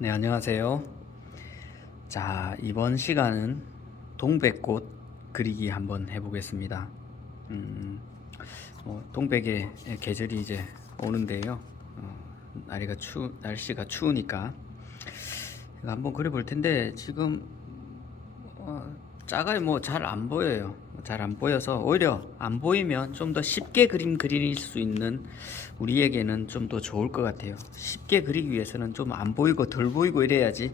네, 안녕하세요. 자, 이번 시간은 동백꽃 그리기 한번 해보겠습니다. 음, 동백의 계절이 이제 오는데요. 날씨가 추우니까 이거 한번 그려볼 텐데 지금 작아요. 뭐 잘 안 보여요. 잘 안 보여서 오히려 안 보이면 좀 더 쉽게 그림 그릴 수 있는 우리에게는 좀 더 좋을 것 같아요. 쉽게 그리기 위해서는 좀 안 보이고 덜 보이고 이래야지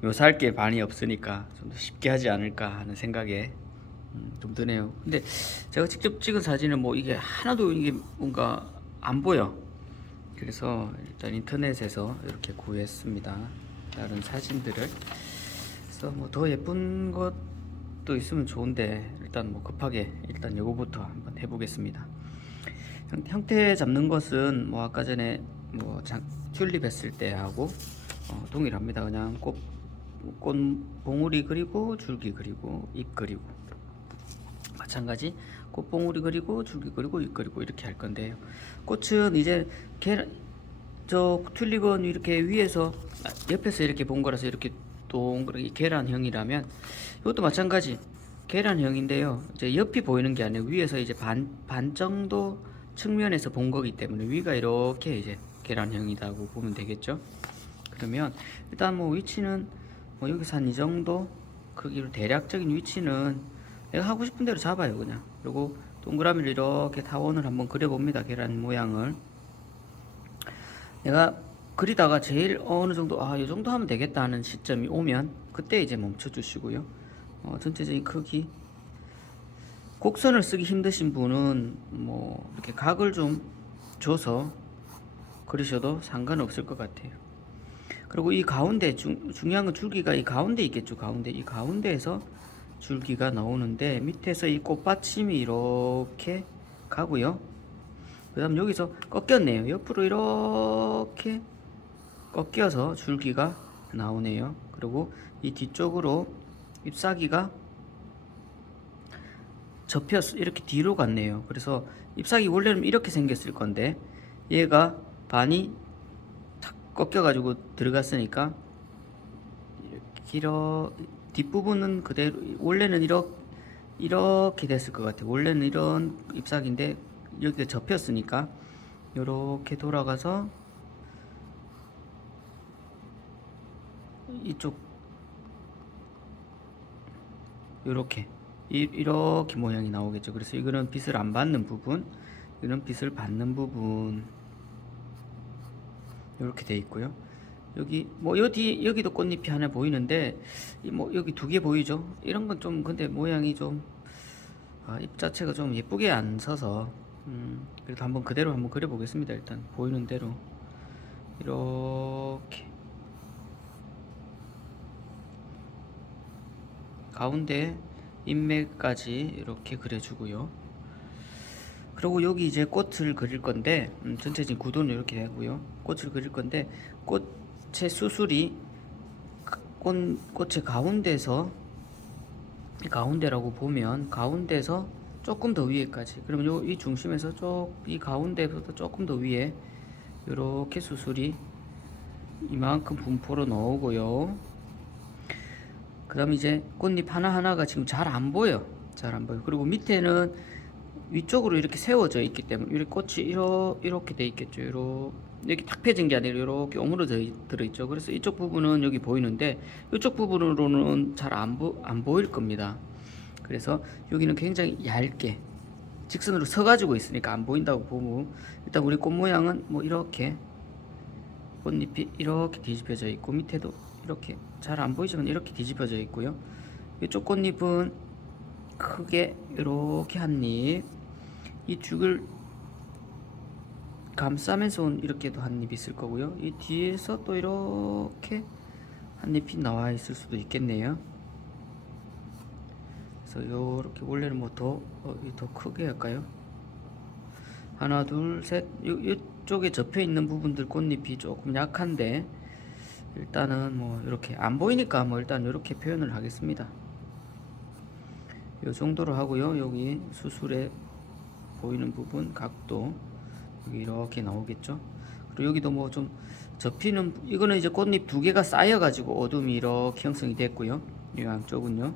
묘사할 게 많이 없으니까 좀 더 쉽게 하지 않을까 하는 생각에 좀 드네요. 근데 제가 직접 찍은 사진은 뭐 이게 하나도 이게 뭔가 안 보여. 그래서 일단 인터넷에서 이렇게 구했습니다. 다른 사진들을. 그래서 뭐 더 예쁜 것도 있으면 좋은데 일단 뭐 급하게 일단 요거부터 한번 해보겠습니다. 형태 잡는 것은 뭐 아까 전에 뭐 튤립 했을 때 하고 동일합니다. 그냥 꽃 봉우리 그리고 줄기 그리고 잎 그리고 마찬가지 꽃봉우리 그리고 줄기 그리고 잎 그리고 이렇게 할 건데요. 꽃은 이제 저 튤립은 이렇게 위에서 옆에서 이렇게 본 거라서 이렇게 동그랗게 계란형이라면 이것도 마찬가지 계란형인데요. 이제 옆이 보이는 게 아니고 위에서 이제 반 정도 측면에서 본 거기 때문에 위가 이렇게 이제 계란형이라고 보면 되겠죠. 그러면 일단 뭐 위치는 뭐 여기서 한 이 정도 크기로 대략적인 위치는 내가 하고 싶은 대로 잡아요 그냥. 그리고 동그라미를 이렇게 타원을 한번 그려봅니다. 계란 모양을 내가 그리다가 제일 어느 정도 이 정도 하면 되겠다 하는 시점이 오면 그때 이제 멈춰 주시고요. 전체적인 크기 곡선을 쓰기 힘드신 분은 뭐 이렇게 각을 좀 줘서 그리셔도 상관없을 것 같아요. 그리고 이 가운데 중요한 건 줄기가 이 가운데 있겠죠. 이 가운데에서 줄기가 나오는데 밑에서 이 꽃받침이 이렇게 가고요. 그 다음 여기서 꺾였네요. 옆으로 이렇게 꺾여서 줄기가 나오네요. 그리고 이 뒤쪽으로 잎사귀가 접혀서 이렇게 뒤로 갔네요. 그래서 잎사귀 원래는 이렇게 생겼을 건데 얘가 반이 탁 꺾여가지고 들어갔으니까 길어 뒷부분은 그대로 원래는 이렇게 됐을 것 같아요. 원래는 이런 잎사귀인데 이렇게 접혔으니까 이렇게 돌아가서 이쪽 이렇게 이렇게 모양이 나오겠죠. 그래서 이거는 빛을 안 받는 부분, 이거는 빛을 받는 부분 이렇게 돼 있고요. 여기 뭐 여기도 꽃잎이 하나 보이는데 뭐 여기 두 개 보이죠. 이런 건 좀 근데 모양이 좀 잎 자체가 좀 예쁘게 안 서서 그래도 한번 그대로 한번 그려 보겠습니다. 일단 보이는 대로 이렇게 가운데 인맥까지 이렇게 그려주고요. 그리고 여기 이제 꽃을 그릴 건데 전체적인 구도는 이렇게 되고요. 꽃을 그릴 건데 꽃의 수술이 꽃의 가운데라고 보면 가운데서 조금 더 위에까지 그러면 이 중심에서 이 가운데보다 조금 더 위에 이렇게 수술이 이만큼 분포로 나오고요. 그 다음 이제 꽃잎 하나하나가 지금 잘 안 보여. 잘 안 보여. 그리고 밑에는 위쪽으로 이렇게 세워져 있기 때문에 이렇게 꽃이 이렇게 돼 있겠죠. 이렇게 탁 펴진 게 아니라 이렇게 오므려져 들어있죠. 그래서 이쪽 부분은 여기 보이는데 이쪽 부분으로는 잘 안 보일 겁니다. 그래서 여기는 굉장히 얇게 직선으로 서가지고 있으니까 안 보인다고 보고 일단 우리 꽃 모양은 뭐 이렇게 꽃잎이 이렇게 뒤집혀져 있고 밑에도 이렇게 잘 안 보이지만 이렇게 뒤집혀져 있고요. 이쪽 꽃잎은 크게 이렇게 한 잎, 이 죽을 감싸면서 온 이렇게도 한 잎 있을 거고요. 이 뒤에서 또 이렇게 한 잎이 나와 있을 수도 있겠네요. 그래서 이렇게 원래는 뭐 더 크게 할까요? 하나, 둘, 셋. 이쪽에 접혀 있는 부분들 꽃잎이 조금 약한데 일단은 뭐 이렇게 안 보이니까 뭐 일단 이렇게 표현을 하겠습니다. 요 정도로 하고요. 여기 수술에 보이는 부분 각도 여기 이렇게 나오겠죠. 그리고 여기도 뭐 좀 접히는, 이거는 이제 꽃잎 두 개가 쌓여 가지고 어둠이 이렇게 형성이 됐고요. 이 양쪽은요.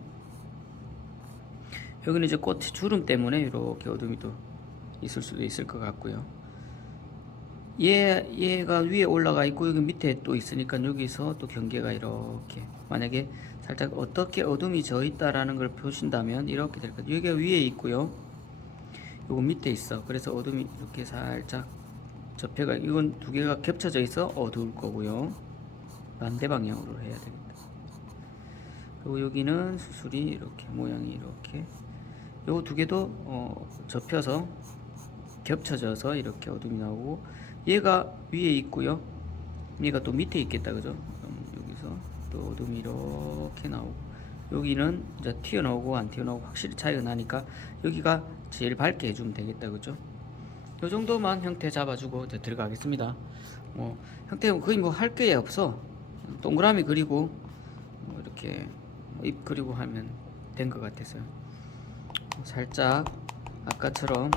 여기는 이제 꽃 주름 때문에 이렇게 어둠이 또 있을 수도 있을 것 같고요. 얘가 위에 올라가 있고 여기 밑에 또 있으니까 여기서 또 경계가 이렇게, 만약에 살짝 어떻게 어둠이 져 있다라는 걸 보신다면 이렇게 될 거예요. 여기가 위에 있고요, 요거 밑에 있어. 그래서 어둠이 이렇게 살짝 접혀가, 이건 두 개가 겹쳐져 있어 어두울 거고요. 반대 방향으로 해야 되겠다. 그리고 여기는 수술이 이렇게 모양이 이렇게, 요 두 개도 접혀서 겹쳐져서 이렇게 어둠이 나오고, 얘가 위에 있고요, 얘가 또 밑에 있겠다, 그죠? 여기서 또 어둠이 이렇게 나오고, 여기는 이제 튀어나오고 안 튀어나오고 확실히 차이가 나니까 여기가 제일 밝게 해주면 되겠다, 그죠? 요 정도만 형태 잡아주고 이제 들어가겠습니다. 뭐 형태 거의 뭐 할 게 없어. 동그라미 그리고 뭐 이렇게 입 그리고 하면 된 것 같아서요. 살짝 아까처럼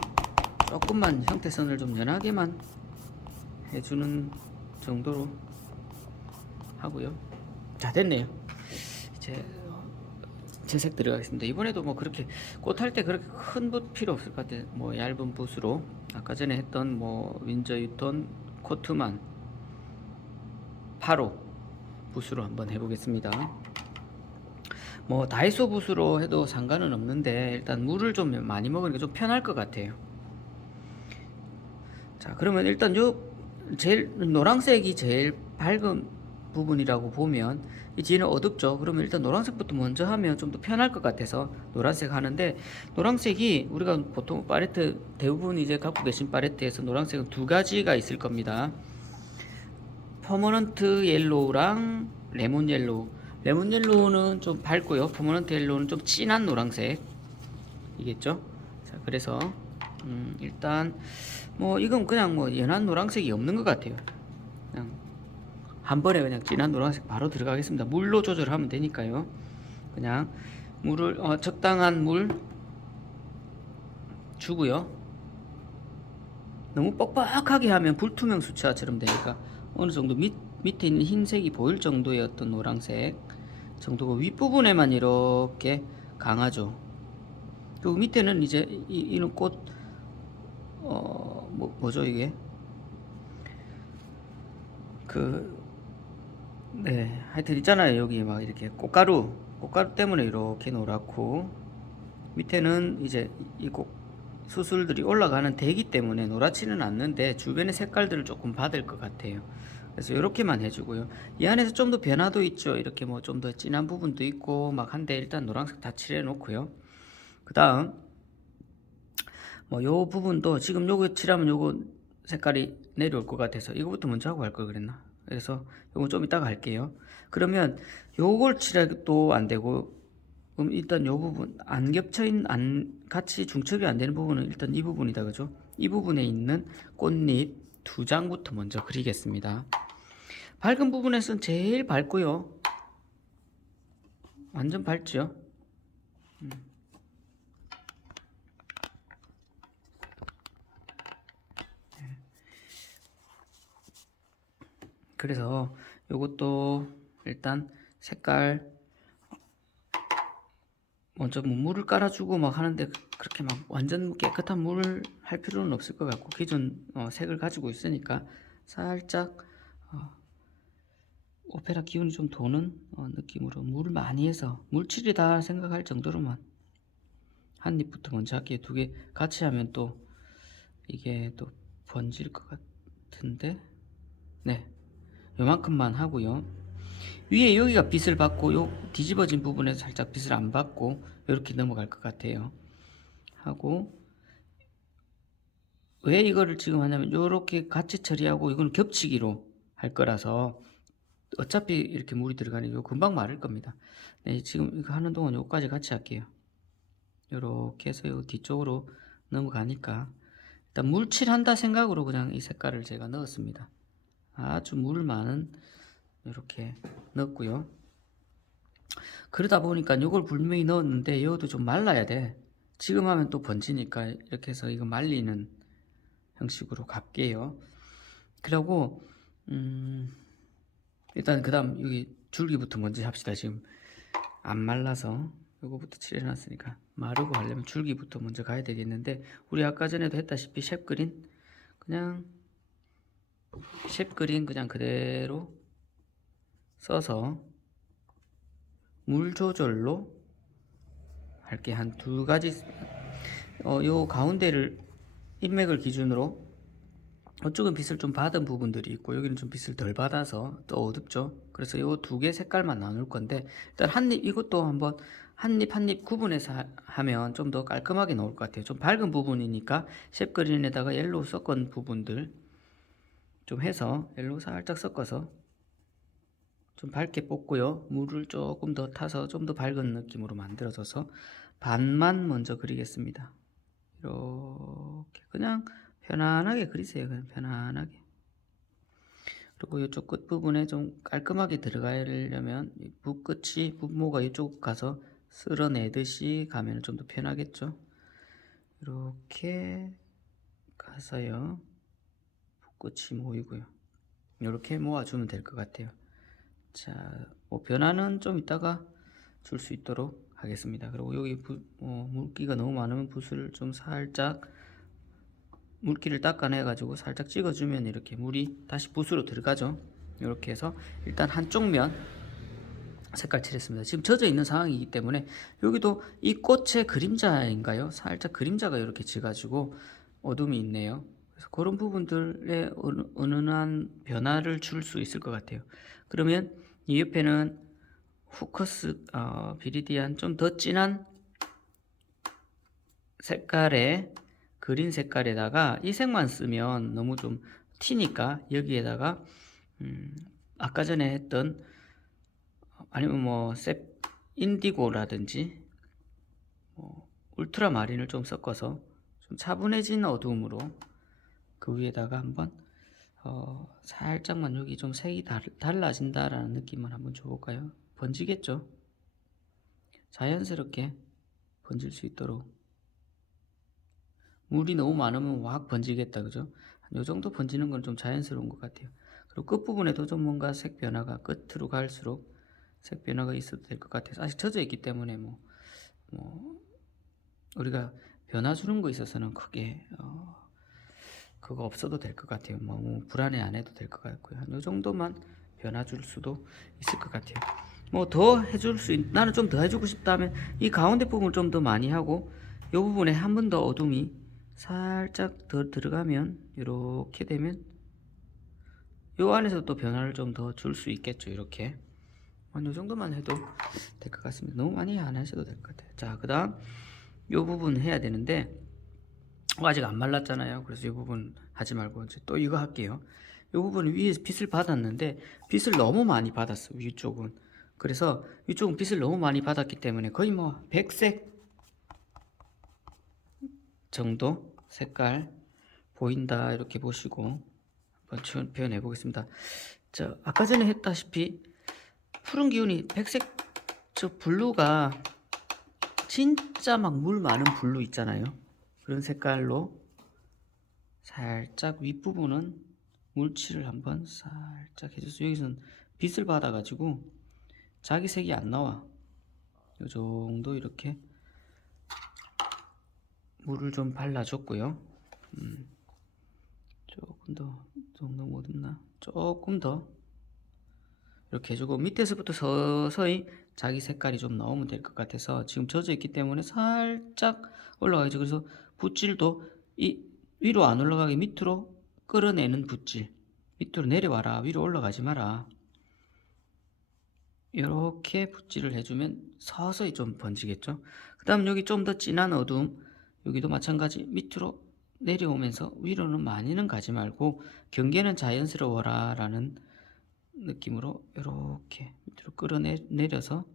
조금만 형태선을 좀 연하게만 해주는 정도로 하고요. 자, 됐네요. 이제 채색 들어가겠습니다. 이번에도 뭐 그렇게 꽃 할 때 그렇게 큰 붓 필요 없을 것 같아요. 뭐 얇은 붓으로 아까 전에 했던 뭐 윈저 유톤 코트만 8호 붓으로 한번 해보겠습니다. 뭐 다이소 붓으로 해도 상관은 없는데 일단 물을 좀 많이 먹으니까 좀 편할 것 같아요. 자, 그러면 일단 요 제일 노란색이 제일 밝은 부분이라고 보면 이 뒤는 어둡죠. 그러면 일단 노란색부터 먼저 하면 좀 더 편할 것 같아서 노란색 하는데, 노란색이 우리가 보통 팔레트 대부분 이제 갖고 계신 팔레트에서 노란색은 두 가지가 있을 겁니다. 퍼머넌트 옐로우랑 레몬 옐로우. 레몬 옐로우는 좀 밝고요, 퍼머넌트 옐로우는 좀 진한 노란색이겠죠. 자, 그래서 일단 뭐 이건 그냥 뭐 연한 노란색이 없는 것 같아요. 그냥 한 번에 그냥 진한 노란색 바로 들어가겠습니다. 물로 조절하면 되니까요. 그냥 물을 적당한 물 주고요. 너무 뻑뻑하게 하면 불투명 수채화처럼 되니까 어느 정도 밑에 있는 흰색이 보일 정도의 어떤 노란색 정도고, 윗부분에만 이렇게 강하죠. 그리고 밑에는 이제 이는 꽃 뭐죠 이게, 네, 하여튼 있잖아요. 여기 막 이렇게 꽃가루 때문에 이렇게 노랗고, 밑에는 이제 이 수술들이 올라가는 대기 때문에 노랗지는 않는데 주변의 색깔들을 조금 받을 것 같아요. 그래서 이렇게만 해주고요. 이 안에서 좀 더 변화도 있죠. 이렇게 뭐 좀 더 진한 부분도 있고 막 한데, 일단 노란색 다 칠해 놓고요. 그 다음 뭐 요 부분도 지금 요거 칠하면 요거 색깔이 내려올 것 같아서 이거부터 먼저 하고 할 걸 그랬나. 그래서 요거 좀 이따가 할게요. 그러면 요걸 칠해도 안 되고, 그럼 일단 요 부분 안 겹쳐 있는, 같이 중첩이 안 되는 부분은 일단 이 부분이다, 그죠? 이 부분에 있는 꽃잎 두 장부터 먼저 그리겠습니다. 밝은 부분에서는 제일 밝고요, 완전 밝죠. 그래서 요것도 일단 색깔 먼저 뭐 물을 깔아주고 막 하는데, 그렇게 막 완전 깨끗한 물을 할 필요는 없을 것 같고, 기존 색을 가지고 있으니까 살짝 오페라 기운이 좀 도는 느낌으로 물을 많이 해서 물칠이다 생각할 정도로만 한 입부터 먼저 할게요. 두 개 같이 하면 또 이게 또 번질 것 같은데, 네, 요만큼만 하고요. 위에 여기가 빛을 받고 요 뒤집어진 부분에서 살짝 빛을 안 받고 이렇게 넘어갈 것 같아요. 하고, 왜 이거를 지금 하냐면 요렇게 같이 처리하고 이건 겹치기로 할 거라서 어차피 이렇게 물이 들어가니 요 금방 마를 겁니다. 네, 지금 이거 하는 동안 요까지 같이 할게요. 요렇게 해서 요 뒤쪽으로 넘어가니까 일단 물칠한다 생각으로 그냥 이 색깔을 제가 넣었습니다. 아주 물 많은 이렇게 넣었고요. 그러다 보니까 요걸 분명히 넣었는데 이것도 좀 말라야 돼. 지금 하면 또 번지니까 이렇게 해서 이거 말리는 형식으로 갈게요. 그리고 일단 그 다음 여기 줄기부터 먼저 합시다. 지금 안 말라서 요거부터 칠해놨으니까 마르고 하려면 줄기부터 먼저 가야 되겠는데, 우리 아까 전에도 했다시피 쉐프그린 그냥 그대로 써서 물 조절로 할게. 한 두 가지. 요 가운데를 인맥을 기준으로 이쪽은 빛을 좀 받은 부분들이 있고 여기는 좀 빛을 덜 받아서 또 어둡죠. 그래서 요 두 개 색깔만 나눌 건데, 일단 한입 이것도 한번 한입 구분해서 하면 좀 더 깔끔하게 나올 것 같아요. 좀 밝은 부분이니까 쉐프그린에다가 옐로우 섞은 부분들 좀 해서 옐로우 살짝 섞어서 좀 밝게 뽑고요. 물을 조금 더 타서 좀 더 밝은 느낌으로 만들어줘서 반만 먼저 그리겠습니다. 이렇게 그냥 편안하게 그리세요. 그냥 편안하게. 그리고 이쪽 끝 부분에 좀 깔끔하게 들어가려면 붓모가 이쪽 가서 쓸어내듯이 가면 좀 더 편하겠죠. 이렇게 가서요. 붓끝이 모이고요. 이렇게 모아주면 될 것 같아요. 자, 뭐 변화는 좀 이따가 줄 수 있도록 하겠습니다. 그리고 여기 물기가 너무 많으면 붓을 좀 살짝 물기를 닦아내 가지고 살짝 찍어주면 이렇게 물이 다시 붓으로 들어가죠. 이렇게 해서 일단 한쪽 면 색깔 칠했습니다. 지금 젖어 있는 상황이기 때문에 여기도 이 꽃의 그림자인가요? 살짝 그림자가 이렇게 져가지고 어둠이 있네요. 그래서 그런 부분들에 은은한 변화를 줄 수 있을 것 같아요. 그러면 이 옆에는 후커스 비리디안 좀 더 진한 색깔의 그린 색깔에다가 이 색만 쓰면 너무 좀 튀니까 여기에다가 아까 전에 했던 아니면 인디고라든지 울트라마린을 좀 섞어서 좀 차분해진 어두움으로 그 위에다가 한번 살짝만 여기 좀 색이 달라진다라는 느낌을 한번 줘볼까요? 번지겠죠? 자연스럽게 번질 수 있도록. 물이 너무 많으면 확 번지겠다, 그죠? 요 정도 번지는 건 좀 자연스러운 것 같아요. 그리고 끝부분에도 좀 뭔가 색 변화가 끝으로 갈수록 색 변화가 있어도 될 것 같아서, 아직 젖어 있기 때문에 우리가 변화 주는 거 있어서는 크게 그거 없어도 될 것 같아요. 불안해 안 해도 될 것 같고요. 한 요 정도만 변화 줄 수도 있을 것 같아요. 더 해줄 나는 좀 더 해주고 싶다면 이 가운데 부분을 좀 더 많이 하고 이 부분에 한 번 더 어둠이 살짝 더 들어가면 이렇게 되면 요 안에서 또 변화를 좀 더 줄 수 있겠죠. 이렇게 요 정도만 해도 될 것 같습니다. 너무 많이 안 하셔도 될 것 같아요. 자, 그 다음 요 부분 해야 되는데 아직 안 말랐잖아요. 그래서 이 부분 하지 말고 이제 또 이거 할게요. 이 부분 위에서 빛을 받았는데 빛을 너무 많이 받았어, 위쪽은. 그래서 위쪽은 빛을 너무 많이 받았기 때문에 거의 백색 정도 색깔 보인다 이렇게 보시고 한번 표현해 보겠습니다. 자, 아까 전에 했다시피 푸른 기운이 백색, 저 블루가 진짜 막 물 많은 블루 있잖아요. 그런 색깔로 살짝 윗부분은 물칠을 한번 살짝 해줘서 여기서는 빛을 받아가지고 자기 색이 안 나와. 이 정도 이렇게 물을 좀 발라줬고요. 조금 더 너무 어둡나? 조금 더 이렇게 해주고 밑에서부터 서서히 자기 색깔이 좀 나오면 될 것 같아서 지금 젖어 있기 때문에 살짝 올라가야죠. 그래서 붓질도 이 위로 안 올라가게 밑으로 끌어내는 붓질. 밑으로 내려와라. 위로 올라가지 마라. 이렇게 붓질을 해주면 서서히 좀 번지겠죠. 그 다음 여기 좀 더 진한 어둠, 여기도 마찬가지 밑으로 내려오면서 위로는 많이는 가지 말고 경계는 자연스러워라 라는 느낌으로 이렇게 밑으로 끌어내려서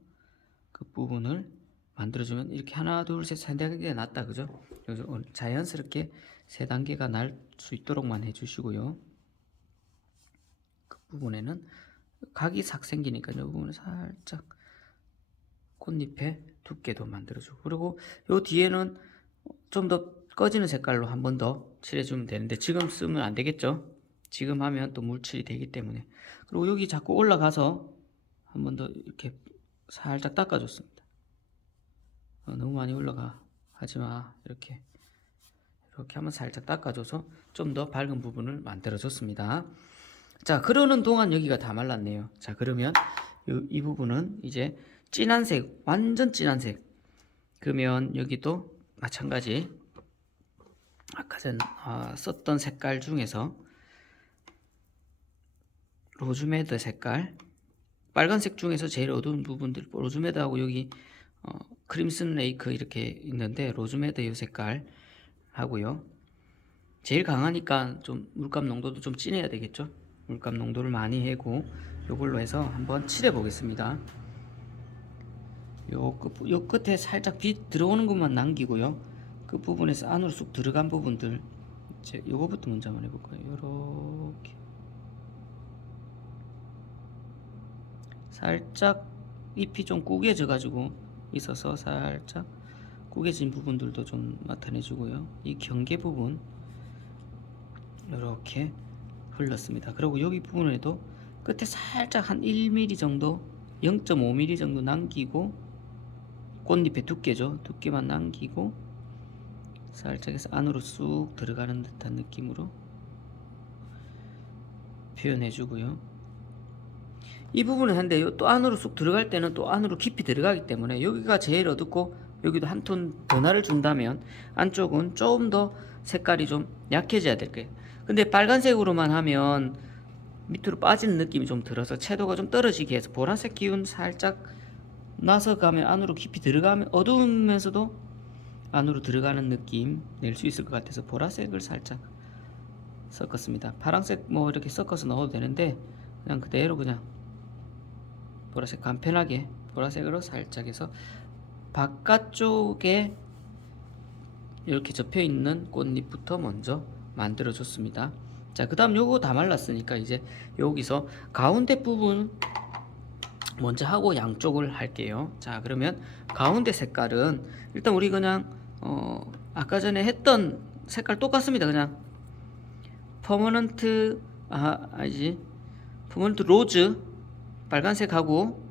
그 부분을 만들어주면 이렇게 하나 둘 셋 세 단계가 났다, 그죠? 그래서 자연스럽게 세 단계가 날 수 있도록만 해주시고요. 그 부분에는 각이 싹 생기니까 이 부분을 살짝 꽃잎에 두께도 만들어주고, 그리고 요 뒤에는 좀 더 꺼지는 색깔로 한 번 더 칠해주면 되는데 지금 쓰면 안 되겠죠? 지금 하면 또 물칠이 되기 때문에. 그리고 여기 자꾸 올라가서 한 번 더 이렇게 살짝 닦아줬습니다. 너무 많이 올라가 하지마. 이렇게 한번 살짝 닦아줘서 좀 더 밝은 부분을 만들어줬습니다. 자, 그러는 동안 여기가 다 말랐네요. 자, 그러면 이 부분은 이제 진한색, 완전 진한색. 그러면 여기도 마찬가지 아까 전 썼던 색깔 중에서 로즈메드 색깔, 빨간색 중에서 제일 어두운 부분들, 로즈메드하고 여기 크림슨 레이크 이렇게 있는데 로즈메드 이 색깔 하고요. 제일 강하니까 좀 물감 농도도 좀 진해야 되겠죠. 물감 농도를 많이 해고 요걸로 해서 한번 칠해 보겠습니다. 요 끝에 살짝 빛 들어오는 것만 남기고요. 그 부분에서 안으로 쑥 들어간 부분들 이제 요거부터 먼저 한번 해볼까요. 요렇게 살짝 잎이 좀 구겨져 가지고 있어서 살짝 구겨진 부분들도 좀 나타내 주고요. 이 경계 부분 이렇게 흘렀습니다. 그리고 여기 부분에도 끝에 살짝 한 1mm 정도 0.5mm 정도 남기고 꽃잎의 두께죠. 두께만 남기고 살짝 해서 안으로 쑥 들어가는 듯한 느낌으로 표현해 주고요. 이 부분은 한데 또 안으로 쑥 들어갈 때는 또 안으로 깊이 들어가기 때문에 여기가 제일 어둡고 여기도 한 톤 변화를 준다면 안쪽은 조금 더 색깔이 좀 약해져야 될 거예요. 근데 빨간색으로만 하면 밑으로 빠지는 느낌이 좀 들어서 채도가 좀 떨어지게 해서 보라색 기운 살짝 나서 가면 안으로 깊이 들어가면 어두우면서도 안으로 들어가는 느낌 낼 수 있을 것 같아서 보라색을 살짝 섞었습니다. 파란색 뭐 이렇게 섞어서 넣어도 되는데 그냥 그대로 그냥 보라색 간편하게 보라색으로 살짝 해서 바깥쪽에 이렇게 접혀 있는 꽃잎부터 먼저 만들어 줬습니다. 자, 그 다음 요거 다 말랐으니까 이제 여기서 가운데 부분 먼저 하고 양쪽을 할게요. 자, 그러면 가운데 색깔은 일단 우리 그냥 아까 전에 했던 색깔 똑같습니다. 그냥 퍼머넌트 퍼머넌트 로즈 빨간색하고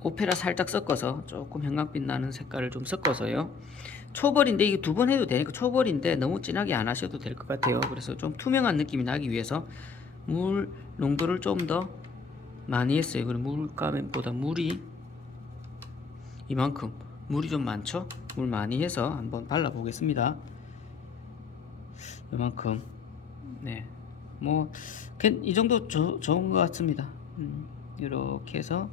오페라 살짝 섞어서 조금 형광빛 나는 색깔을 좀 섞어서요. 초벌인데 이게 두 번 해도 되니까 초벌인데 너무 진하게 안 하셔도 될 것 같아요. 그래서 좀 투명한 느낌이 나기 위해서 물 농도를 좀 더 많이 했어요. 그리고 물감보다 물이 이만큼 물이 좀 많죠? 물 많이 해서 한번 발라 보겠습니다. 이만큼 네, 뭐 이 정도 좋은 것 같습니다. 이렇게 해서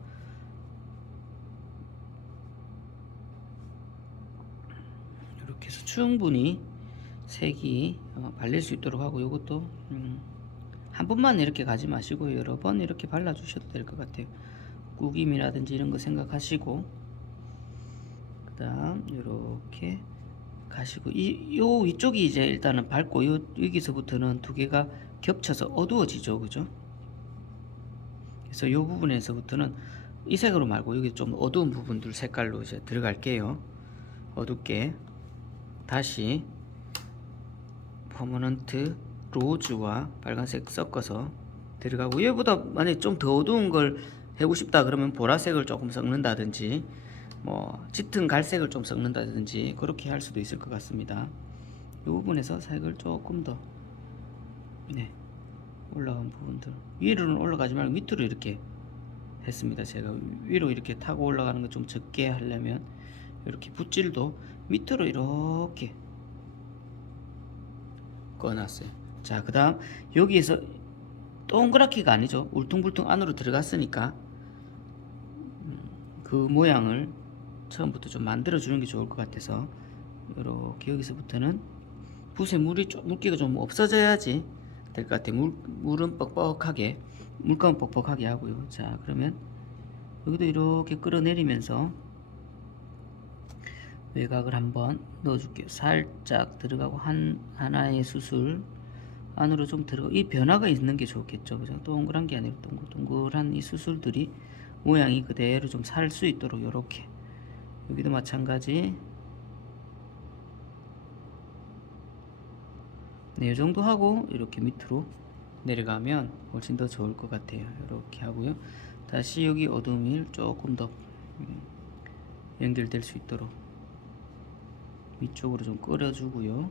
이렇게 해서 충분히 색이 발릴 수 있도록 하고 이것도 한 번만 이렇게 가지 마시고 여러 번 이렇게 발라 주셔도 될 것 같아요. 구김이라든지 이런 거 생각하시고 그 다음 이렇게 가시고 요 위쪽이 이제 일단은 밝고 여기서부터는 두 개가 겹쳐서 어두워지죠. 그죠? 그래서 요 부분에서부터는 이 색으로 말고 여기 좀 어두운 부분들 색깔로 이제 들어갈게요. 어둡게 다시 퍼머넌트 로즈와 빨간색 섞어서 들어가고 얘보다 만약에 좀 더 어두운 걸 해보고 싶다 그러면 보라색을 조금 섞는다든지 뭐 짙은 갈색을 좀 섞는다든지 그렇게 할 수도 있을 것 같습니다. 이 부분에서 색을 조금 더 올라간 부분들 위로는 올라가지 말고 밑으로 이렇게 했습니다. 제가 위로 이렇게 타고 올라가는 거 좀 적게 하려면 이렇게 붓질도 밑으로 이렇게 꺼놨어요. 자, 그 다음 여기에서 동그랗게가 아니죠. 울퉁불퉁 안으로 들어갔으니까 그 모양을 처음부터 좀 만들어 주는 게 좋을 것 같아서 이렇게 여기서부터는 붓에 물기가 좀 없어져야지 될 것 같아요. 물은 뻑뻑하게 물감은 뻑뻑하게 하고요. 자, 그러면 여기도 이렇게 끌어내리면서 외곽을 한번 넣어줄게요. 살짝 들어가고 하나의 수술 안으로 좀 들어가. 이 변화가 있는 게 좋겠죠. 그죠? 동그란 게 아니라 동글동글한 이 수술들이 모양이 그대로 좀 살 수 있도록 이렇게 여기도 마찬가지 네, 이 정도 하고 이렇게 밑으로 내려가면 훨씬 더 좋을 것 같아요. 이렇게 하고요. 다시 여기 어둠을 조금 더 연결될 수 있도록 위쪽으로 좀 끌어주고요.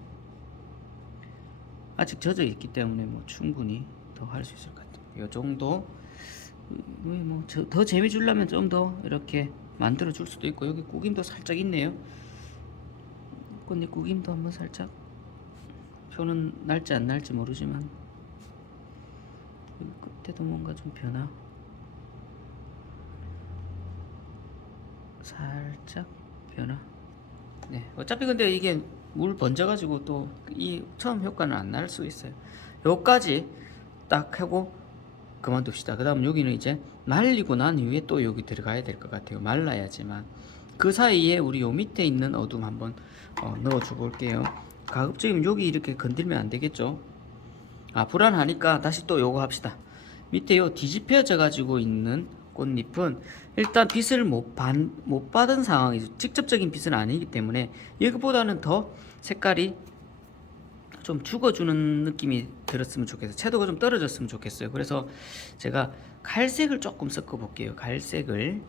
아직 젖어 있기 때문에 뭐 충분히 더 할 수 있을 것 같아요. 이 정도. 뭐 더 재미 주려면 좀 더 이렇게 만들어 줄 수도 있고, 여기 구김도 살짝 있네요. 꽃잎 구김도 한번 살짝, 표는 날지 안 날지 모르지만 여기 끝에도 뭔가 좀 변화 살짝 변화. 네, 어차피 근데 이게 물 번져가지고 또 이 처음 효과는 안 날 수 있어요. 요까지 딱 하고 그만둡시다. 그 다음 여기는 이제 말리고 난 이후에 또 여기 들어가야 될 것 같아요. 말라야지만. 그 사이에 우리 요 밑에 있는 어둠 한번 넣어줘 볼게요. 가급적이면 여기 이렇게 건들면 안 되겠죠. 아, 불안하니까 다시 또 요거 합시다. 밑에 요 뒤집혀져 가지고 있는 꽃잎은 일단 빛을 못 받은 상황이죠. 직접적인 빛은 아니기 때문에 여기보다는 더 색깔이 좀 죽어주는 느낌이 들었으면 좋겠어요. 채도가 좀 떨어졌으면 좋겠어요. 그래서 제가 갈색을 조금 섞어 볼게요. 갈색을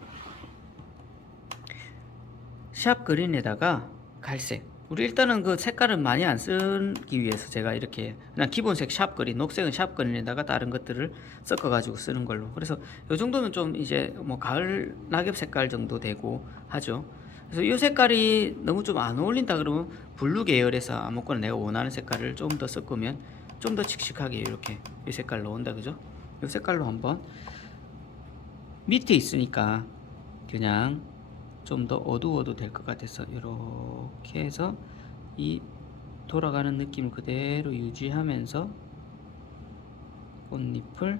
샵 그린에다가 갈색, 우리 일단은 그 색깔은 많이 안 쓰기 위해서 제가 이렇게 그냥 기본색 샵 그린, 녹색은 샵 그린에다가 다른 것들을 섞어 가지고 쓰는 걸로. 그래서 이 정도면 좀 이제 뭐 가을 낙엽 색깔 정도 되고 하죠. 그래서 이 색깔이 너무 좀 안 어울린다 그러면 블루 계열에서 아무거나 내가 원하는 색깔을 좀 더 섞으면 좀 더 칙칙하게 이렇게 이 색깔 넣은다, 그죠? 이 색깔로 한번, 밑에 있으니까 그냥 좀 더 어두워도 될 것 같아서 이렇게 해서 이 돌아가는 느낌을 그대로 유지하면서 꽃잎을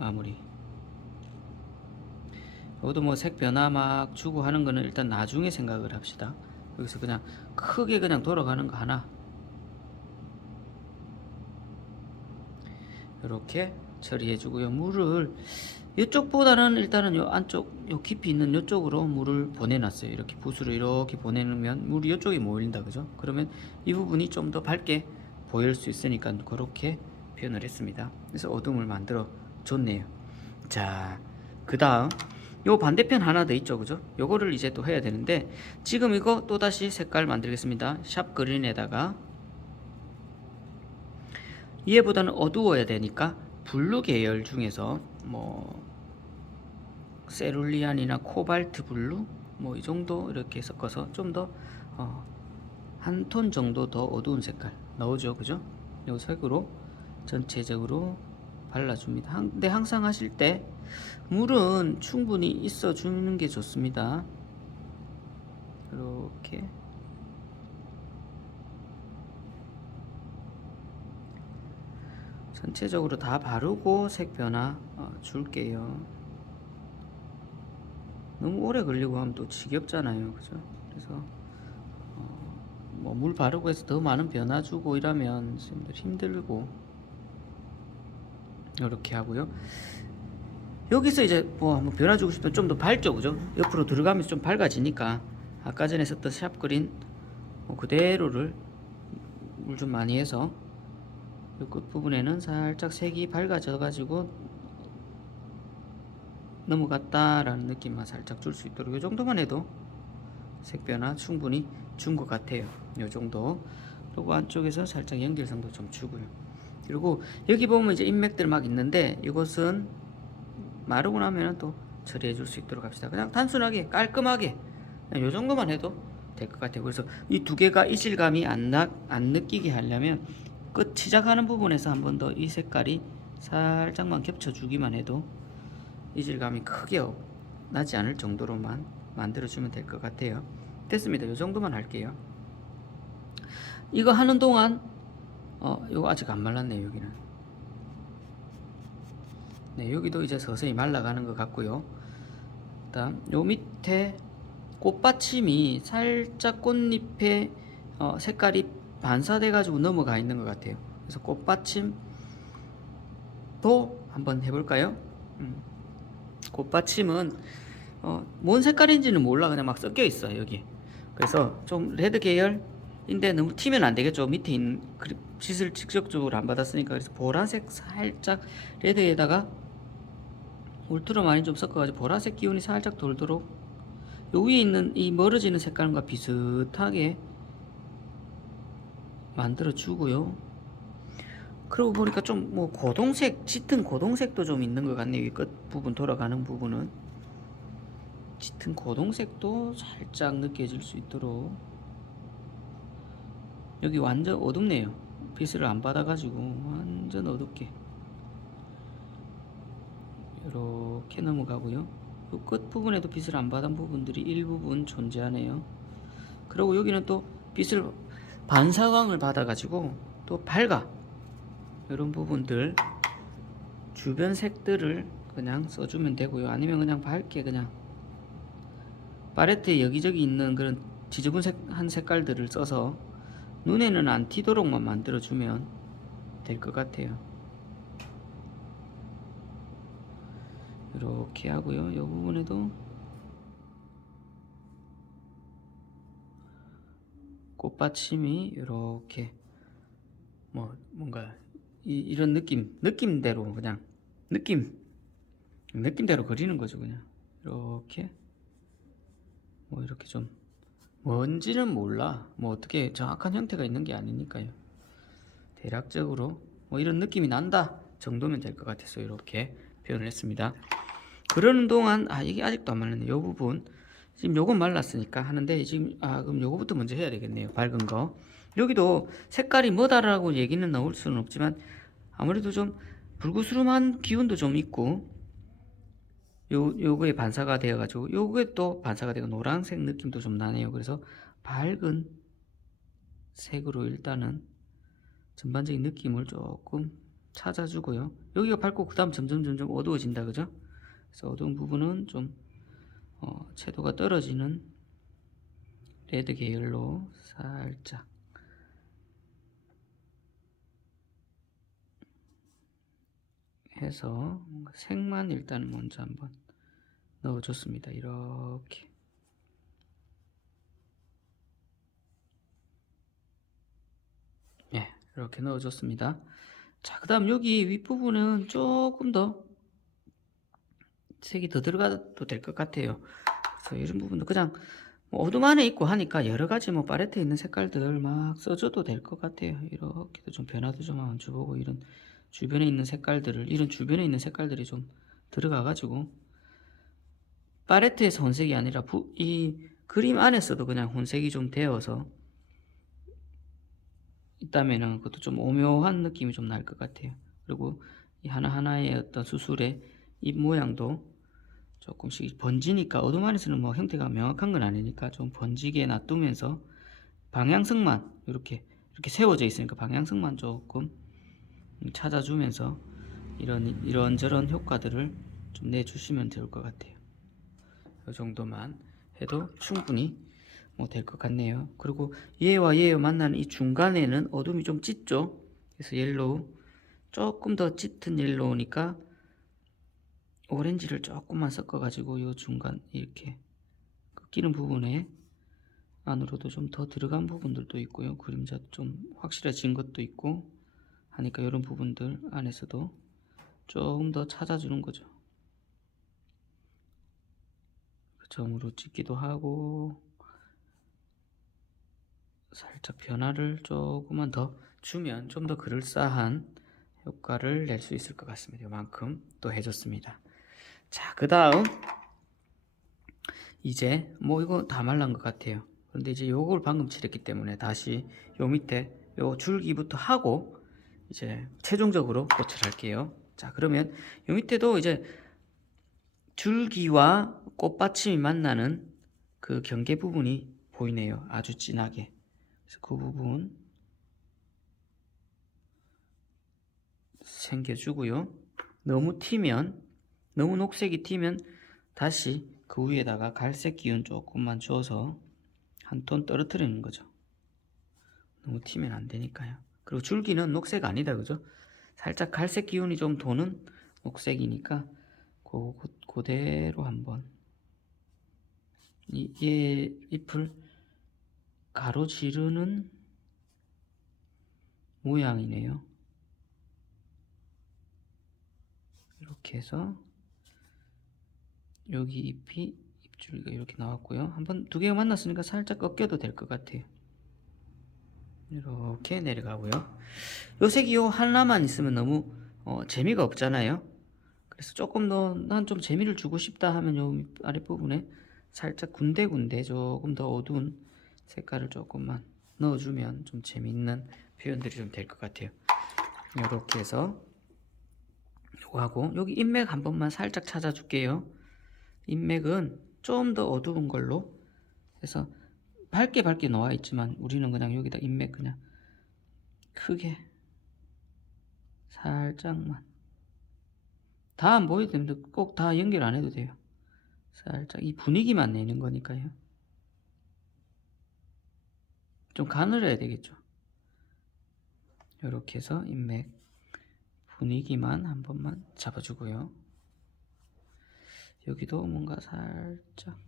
마무리. 이것도 뭐 색 변화 막 주고 하는 거는 일단 나중에 생각을 합시다. 여기서 그냥 크게 그냥 돌아가는 거 하나 이렇게 처리해 주고요. 물을 이쪽보다는 일단은 요 안쪽, 요 깊이 있는 요쪽으로 물을 보내놨어요. 이렇게 붓으로 이렇게 보내놓으면 물이 요쪽에 모인다, 그죠? 그러면 이 부분이 좀 더 밝게 보일 수 있으니까 그렇게 표현을 했습니다. 그래서 어둠을 만들어 줬네요. 자, 그 다음 요 반대편 하나 더 있죠, 그죠? 요거를 이제 또 해야 되는데, 지금 이거 또 다시 색깔 만들겠습니다. 샵 그린에다가 얘보다는 어두워야 되니까 블루 계열 중에서 뭐 세룰리안이나 코발트 블루 뭐 이 정도 이렇게 섞어서 좀 더 한 톤 정도 더 어두운 색깔 넣어줘, 그죠? 이 색으로 전체적으로 발라줍니다. 근데 항상 하실 때 물은 충분히 있어 주는 게 좋습니다. 이렇게 전체적으로 다 바르고 색 변화 줄게요. 너무 오래 걸리고 하면 또 지겹잖아요, 그죠? 그래서 뭐 물 바르고 해서 더 많은 변화 주고 이러면 힘들고 이렇게 하고요. 여기서 이제 뭐 한번 변화 주고 싶으면 좀 더 밝죠, 그죠? 옆으로 들어가면서 좀 밝아지니까 아까 전에 썼던 샵 그린 그대로를 물 좀 많이 해서 이 끝부분에는 살짝 색이 밝아져 가지고 넘어갔다라는 느낌만 살짝 줄 수 있도록 이 정도만 해도 색 변화 충분히 준 것 같아요. 이 정도. 그리고 안쪽에서 살짝 연결선도 좀 주고요. 그리고 여기 보면 이제 인맥들 막 있는데 이것은 마르고 나면 또 처리해 줄 수 있도록 합시다. 그냥 단순하게 깔끔하게 이 정도만 해도 될 것 같아요. 그래서 이 두 개가 이질감이 안 느끼게 하려면 끝 시작하는 부분에서 한 번 더 이 색깔이 살짝만 겹쳐주기만 해도 이질감이 크게 나지 않을 정도로만 만들어주면 될 것 같아요. 됐습니다. 이 정도만 할게요. 이거 하는 동안 이거 아직 안 말랐네요. 여기는 네, 여기도 이제 서서히 말라가는 것 같고요. 다음 요 밑에 꽃받침이 살짝 꽃잎에 색깔이 반사돼 가지고 넘어가 있는 것 같아요. 그래서 꽃받침도 한번 해볼까요? 꽃받침은 뭔 색깔인지는 몰라. 그냥 막 섞여 있어 여기. 그래서 좀 레드 계열 인데 너무 튀면 안 되겠죠. 밑에 있는 빛을 직접적으로 안 받았으니까. 그래서 보라색 살짝 레드에다가 울트라마린 좀 섞어가지고 보라색 기운이 살짝 돌도록 요 위에 있는 이 멀어지는 색깔과 비슷하게 만들어 주고요. 그러고 보니까 좀 뭐 고동색, 짙은 고동색도 좀 있는 것 같네요. 이 끝 부분 돌아가는 부분은 짙은 고동색도 살짝 느껴질 수 있도록. 여기 완전 어둡네요. 빛을 안 받아가지고 완전 어둡게 이렇게 넘어가고요. 이 끝 부분에도 빛을 안 받은 부분들이 일부분 존재하네요. 그리고 여기는 또 빛을 반사광을 받아가지고 또 밝아. 이런 부분들 주변 색들을 그냥 써주면 되고요. 아니면 그냥 밝게 그냥 팔레트에 여기저기 있는 그런 지저분한 색깔들을 써서 눈에는 안 튀도록만 만들어주면 될 것 같아요. 이렇게 하고요. 이 부분에도 꽃받침이 이렇게 뭔가 이런 느낌대로 그냥 느낌대로 그리는 거죠. 그냥 이렇게 이렇게 좀 뭔지는 몰라. 어떻게 정확한 형태가 있는 게 아니니까요. 대략적으로 이런 느낌이 난다 정도면 될 것 같아서 이렇게 표현을 했습니다. 그러는 동안 이게 아직도 안 말랐네. 요 부분 지금 요건 말랐으니까 하는데 지금 그럼 요거부터 먼저 해야 되겠네요. 밝은 거. 여기도 색깔이 뭐다라고 얘기는 나올 수는 없지만 아무래도 좀 불구스름한 기운도 좀 있고 요거에 반사가 되어가지고 요거에 또 반사가 되고 노란색 느낌도 좀 나네요. 그래서 밝은 색으로 일단은 전반적인 느낌을 조금 찾아주고요. 여기가 밝고 그 다음 점점 어두워진다 그죠? 그래서 어두운 부분은 좀 채도가 떨어지는 레드 계열로 살짝 해서 색만 일단 먼저 한번 넣어줬습니다. 이렇게 이렇게 넣어줬습니다. 자, 그 다음 여기 윗부분은 조금 더 색이 더 들어가도 될 것 같아요. 그래서 이런 부분도 그냥 어둠 안에 있고 하니까 여러가지 팔레트에 있는 색깔들 막 써줘도 될 것 같아요. 이렇게도 좀 변화도 좀 한번 줘보고 이런 주변에 있는 색깔들이 좀 들어가가지고 팔레트에서 혼색이 아니라 이 그림 안에서도 그냥 혼색이 좀 되어서 있다면은 그것도 좀 오묘한 느낌이 좀 날 것 같아요. 그리고 이 하나하나의 어떤 수술의 잎 모양도 조금씩 번지니까 어둠 안에서는 형태가 명확한 건 아니니까 좀 번지게 놔두면서 방향성만 이렇게 세워져 있으니까 방향성만 조금 찾아주면서 이런저런 효과들을 좀 내주시면 될 것 같아요. 이 정도만 해도 충분히 될 것 같네요. 그리고 얘와 만나는 이 중간에는 어둠이 좀 짙죠. 그래서 옐로우 조금 더 짙은 옐로우니까 오렌지를 조금만 섞어가지고 이 중간 이렇게 끼는 부분에 안으로도 좀 더 들어간 부분들도 있고요. 그림자 좀 확실해진 것도 있고 하니까 이런 부분들 안에서도 조금 더 찾아주는 거죠. 그 점으로 찍기도 하고 살짝 변화를 조금만 더 주면 좀 더 그럴싸한 효과를 낼 수 있을 것 같습니다. 이만큼 또 해줬습니다. 자, 그 다음 이제 이거 다 말란 것 같아요. 그런데 이제 요걸 방금 칠했기 때문에 다시 요 밑에 요 줄기부터 하고 이제 최종적으로 꽃을 할게요. 자, 그러면 요 밑에도 이제 줄기와 꽃받침이 만나는 그 경계 부분이 보이네요. 아주 진하게. 그래서 그 부분 생겨주고요. 너무 녹색이 튀면 다시 그 위에다가 갈색 기운 조금만 줘서 한 톤 떨어뜨리는 거죠. 너무 튀면 안 되니까요. 그리고 줄기는 녹색 아니다, 그죠? 살짝 갈색 기운이 좀 도는 녹색이니까 그대로 한번 얘 잎을 가로지르는 모양이네요. 이렇게 해서 여기 입줄기가 이렇게 나왔고요. 한번 두 개가 만났으니까 살짝 꺾여도 될 것 같아요. 이렇게 내려가고요. 요 색이 요 하나만 있으면 너무 재미가 없잖아요. 그래서 조금 더 난 좀 재미를 주고 싶다 하면 요 아랫부분에 살짝 군데군데 조금 더 어두운 색깔을 조금만 넣어주면 좀 재미있는 표현들이 좀 될 것 같아요. 이렇게 해서 요거 하고 여기 인맥 한 번만 살짝 찾아줄게요. 인맥은 좀 더 어두운 걸로 해서 밝게 나와 있지만 우리는 그냥 여기다 인맥 그냥 크게 살짝만 다 안 보여도 됩니다. 꼭 다 연결 안 해도 돼요. 살짝 이 분위기만 내는 거니까요. 좀 가늘어야 되겠죠. 이렇게 해서 인맥 분위기만 한 번만 잡아주고요. 여기도 뭔가 살짝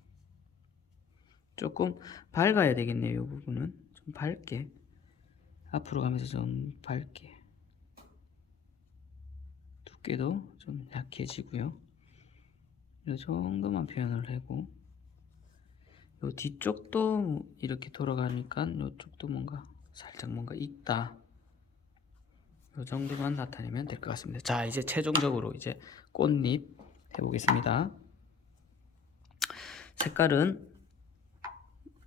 조금 밝아야 되겠네요. 이 부분은 좀 밝게 앞으로 가면서 좀 밝게 두께도 좀 약해지고요. 이 정도만 표현을 하고 요 뒤쪽도 이렇게 돌아가니까 이쪽도 뭔가 살짝 뭔가 있다. 요 정도만 나타내면 될 것 같습니다. 자, 이제 최종적으로 이제 꽃잎 해보겠습니다. 색깔은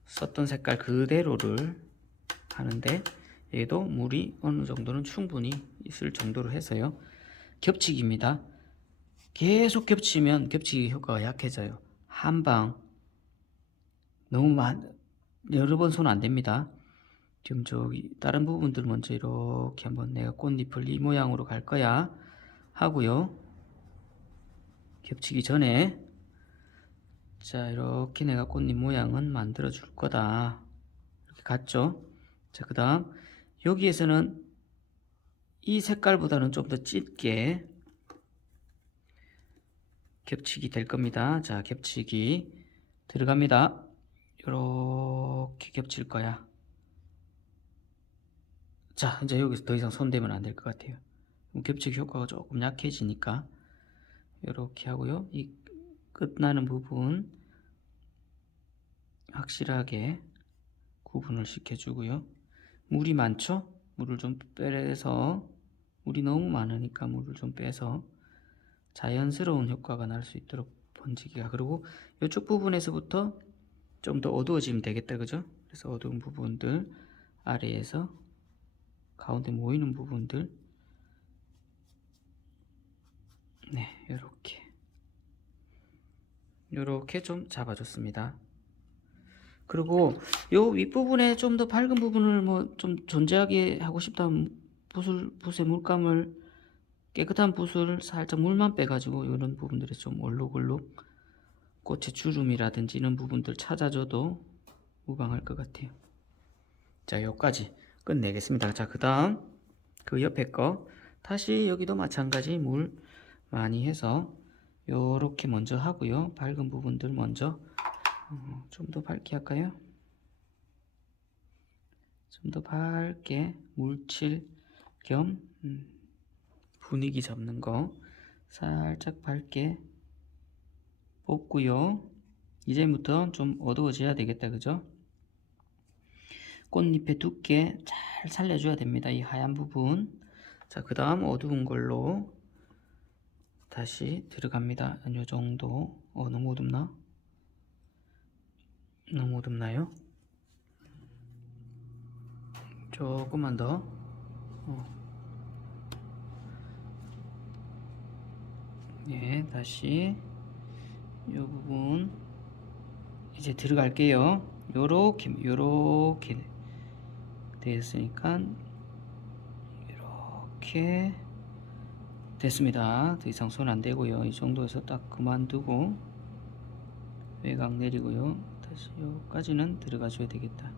썼던 색깔 그대로를 하는데 얘도 물이 어느 정도는 충분히 있을 정도로 해서요. 겹치기입니다. 계속 겹치면 겹치기 효과가 약해져요. 한방 너무 여러 번 손 안 됩니다. 지금 저기 다른 부분들 먼저 이렇게 한번 내가 꽃잎을 이 모양으로 갈 거야 하고요. 겹치기 전에 자 이렇게 내가 꽃잎 모양은 만들어 줄 거다. 이렇게 갔죠. 자 그 다음 여기에서는 이 색깔보다는 좀 더 짙게 겹치기 될 겁니다. 자 겹치기 들어갑니다. 이렇게 겹칠 거야. 자 이제 여기서 더 이상 손대면 안 될 것 같아요. 겹치기 효과가 조금 약해지니까 이렇게 하고요. 이 끝나는 부분 확실하게 구분을 시켜주고요. 물이 많죠? 물을 좀 빼서 물이 너무 많으니까 물을 좀 빼서 자연스러운 효과가 날 수 있도록 번지기가 그리고 이쪽 부분에서부터 좀 더 어두워지면 되겠다 그죠? 그래서 어두운 부분들 아래에서 가운데 모이는 부분들 네 요렇게 좀 잡아줬습니다. 그리고 요 윗부분에 좀 더 밝은 부분을 뭐 좀 존재하게 하고 싶다면 붓의 물감을 깨끗한 붓을 살짝 물만 빼가지고 이런 부분들에 좀 얼룩얼룩 꽃의 주름이라든지 이런 부분들 찾아줘도 무방할 것 같아요. 자 여기까지 끝내겠습니다. 자 그 다음 그 옆에 거 다시 여기도 마찬가지 물 많이 해서 요렇게 먼저 하고요. 밝은 부분들 먼저 좀 더 밝게 할까요? 좀 더 밝게 물칠 겸 분위기 잡는 거 살짝 밝게 뽑고요. 이제부터 좀 어두워져야 되겠다 그죠? 꽃잎의 두께 잘 살려줘야 됩니다. 이 하얀 부분. 자, 그 다음 어두운 걸로 다시 들어갑니다. 요 정도. 너무 어둡나? 너무 어둡나요? 조금만 더. 예, 다시 요 부분 이제 들어갈게요. 요렇게 되었으니까 이렇게 됐습니다. 더 이상 손 안 대고요. 이 정도에서 딱 그만두고 외곽 내리고요. 다시 여기까지는 들어가 줘야 되겠다.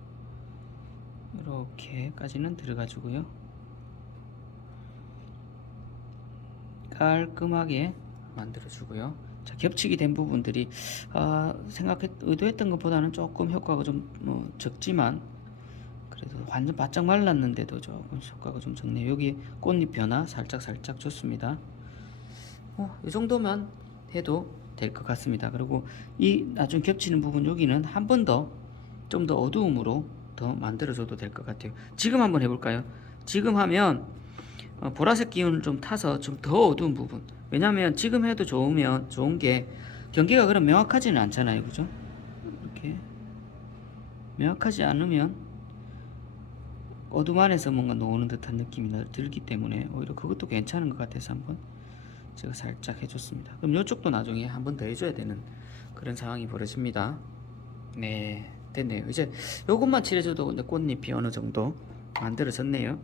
이렇게까지는 들어가 주고요. 깔끔하게 만들어 주고요. 자, 겹치기 된 부분들이 의도했던 것보다는 조금 효과가 좀 적지만 그래도 완전 바짝 말랐는데도 조금 효과가 좀 적네요. 여기 꽃잎 변화 살짝 좋습니다. 이 정도만 해도 될 것 같습니다. 그리고 이 나중 겹치는 부분 여기는 한 번 더 좀 더 어두움으로 더 만들어줘도 될 것 같아요. 지금 한번 해볼까요? 지금 하면 보라색 기운을 좀 타서 좀 더 어두운 부분, 왜냐면 지금 해도 좋은 게 경계가 그럼 명확하지는 않잖아요, 그죠? 이렇게 명확하지 않으면 어둠 안에서 뭔가 놓는 듯한 느낌이 들기 때문에 오히려 그것도 괜찮은 것 같아서 한번 제가 살짝 해줬습니다. 그럼 이쪽도 나중에 한번 더 해줘야 되는 그런 상황이 벌어집니다. 네, 됐네요. 이제 요것만 칠해줘도 근데 꽃잎이 어느 정도 만들어졌네요.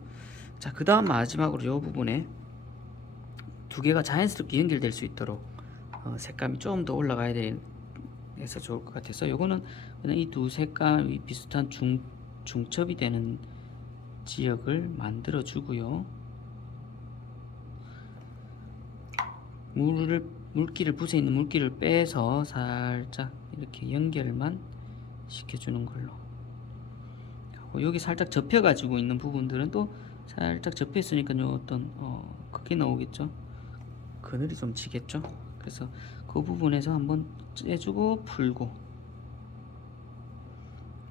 자, 그 다음 마지막으로 이 부분에 두 개가 자연스럽게 연결될 수 있도록 색감이 좀 더 올라가야 돼서 좋을 것 같아서 요거는 그냥 이 두 색감이 비슷한 중첩이 되는 지역을 만들어 주고요. 물기를 붓에 있는 물기를 빼서 살짝 이렇게 연결만 시켜주는 걸로. 여기 살짝 접혀 가지고 있는 부분들은 또 살짝 접혀 있으니까 요 어떤 크게 나오겠죠. 그늘이 좀 지겠죠. 그래서 그 부분에서 한번 째주고 풀고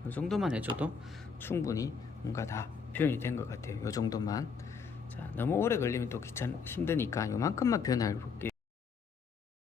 이 정도만 해줘도 충분히 뭔가 다 표현이 된 것 같아요. 이 정도만. 자, 너무 오래 걸리면 또 힘드니까 요만큼만 표현해 볼게요.